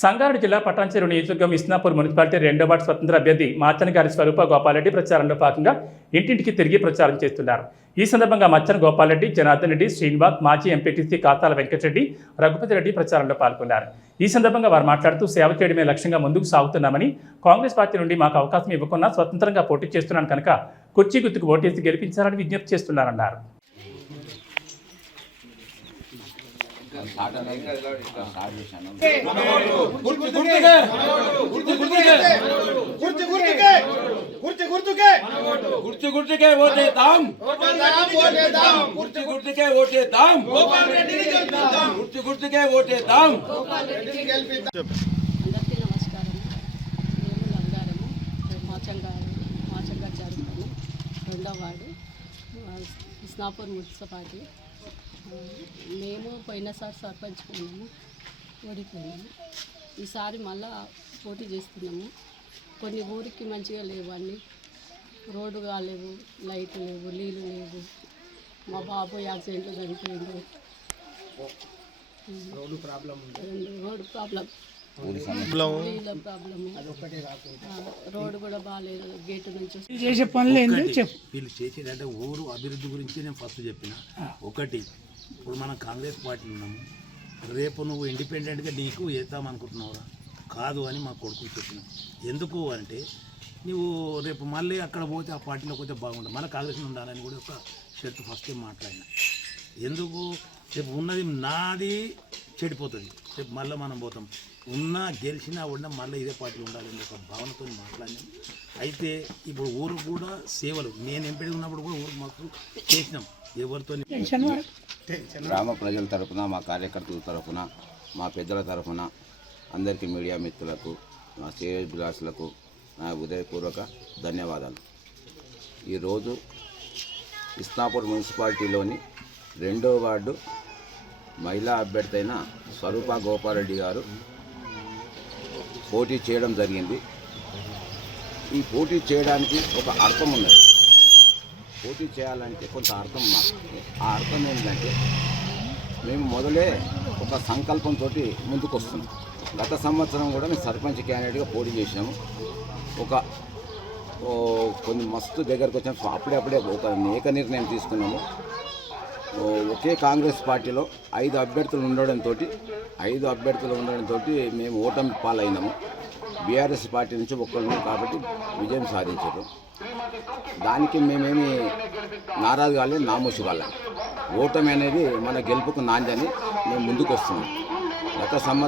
సంగారెడ్డి జిల్లా పటాన్చెరు నియోజకవర్గం ఇస్నాపూర్ మున్సిపాలిటీ 2వ వార్డు స్వతంత్ర అభ్యర్థి మచ్చన్ గారి స్వరూప గోపాలరెడ్డి ప్రచారంలో భాగంగా ఇంటింటికి తిరిగి ప్రచారం చేస్తున్నారు. ఈ సందర్భంగా మచ్చన్ గోపాలరెడ్డి, జనార్దన్ రెడ్డి, శ్రీనివాస్, మాజీ ఎంపీటీసీ కాతాల వెంకటరెడ్డి, రఘుపతి రెడ్డి ప్రచారంలో పాల్గొన్నారు. ఈ సందర్భంగా వారు మాట్లాడుతూ సేవ చేయడమే లక్ష్యంగా ముందుకు సాగుతున్నామని, కాంగ్రెస్ పార్టీ నుండి మాకు అవకాశం ఇవ్వకుండా స్వతంత్రంగా పోటీ చేస్తున్నాను కనుక కుర్చీ గుర్తుకు ఓటేసి గెలిపించాలని విజ్ఞప్తి చేస్తున్నారన్నారు. ఇస్నాపూర్ మున్సిపాలిటీ. మేము పోయినసారి సర్పంచ్ పోయినాము, ఓడిపోయినాము. ఈసారి మళ్ళా పోటీ చేస్తున్నాము. కొన్ని ఊరికి మంచిగా లేవు, అన్నీ రోడ్డు కాలేవు, లైట్ లేవు, నీళ్ళు లేవు. మా బాబు యాక్సిడెంట్లో చనిపోయింది. రోడ్డు ప్రాబ్లం, నీళ్ళ ప్రాబ్లము, రోడ్డు కూడా బాగాలేదు. గేటు నుంచి చేసే పనులు ఏంటో వీళ్ళు చేసేదంటే ఊరు అభివృద్ధి గురించి నేను ఫస్ట్ చెప్పిన. ఒకటి, ఇప్పుడు మనం కాంగ్రెస్ పార్టీలో ఉన్నాము, రేపు నువ్వు ఇండిపెండెంట్గా నీకు వేస్తామనుకుంటున్నావురా? కాదు అని మా కొడుకు చెప్పిన. ఎందుకు అంటే నువ్వు రేపు మళ్ళీ అక్కడ పోతే ఆ పార్టీలో పోతే బాగుంటుంది, మన కాంగ్రెస్లో ఉండాలని కూడా ఒక షర్ట్ ఫస్ట్ మాట్లాడిన. ఎందుకు రేపు ఉన్నది నాది చెడిపోతుంది, రేపు మళ్ళీ మనం పోతాం, ఉన్నా గెలిచినా ఉన్నా మళ్ళీ ఇదే పార్టీలో ఉండాలని ఒక భావనతో మాట్లాడినాం. అయితే ఇప్పుడు ఊరు కూడా సేవలు, నేను ఎంపీ ఉన్నప్పుడు కూడా ఊరు మాకు చేసినాం. ఎవరితో గ్రామ ప్రజల తరఫున, మా కార్యకర్తల తరఫున, మా పెద్దల తరఫున అందరికీ, మీడియా మిత్రులకు, మా శ్రేయోభిలాషులకు నా హృదయపూర్వక ధన్యవాదాలు. ఈరోజు ఇస్నాపూర్ మున్సిపాలిటీలోని 2వ వార్డు మహిళా అభ్యర్థి అయిన స్వరూప గోపాలరెడ్డి గారు పోటీ చేయడం జరిగింది. ఈ పోటీ చేయడానికి ఒక అర్థం ఉన్నది. పోటీ చేయాలంటే కొంత అర్థం మాకు. ఆ అర్థం ఏంటంటే మేము మొదలే ఒక సంకల్పంతో ముందుకు వస్తున్నాం. గత సంవత్సరం కూడా మేము సర్పంచ్ క్యాండిడేట్గా పోటీ చేసినాము. కొన్ని మస్తు దగ్గరకు వచ్చాము. అప్పుడే ఒక ఏక నిర్ణయం తీసుకున్నాము. ఒకే కాంగ్రెస్ పార్టీలో 5 అభ్యర్థులు ఉండడంతో మేము ఓటమి పాలైనాము. బీఆర్ఎస్ పార్టీ నుంచి ఒక్కరు కాబట్టి విజయం సాధించారు. దానికి మేమేమి నారాజు కాలేదు, నామోషి కాలేదు. ఓటమి అనేది మన గెలుపుకు నాంది అని మేము ముందుకు వస్తున్నాం. గత సంవత్సరం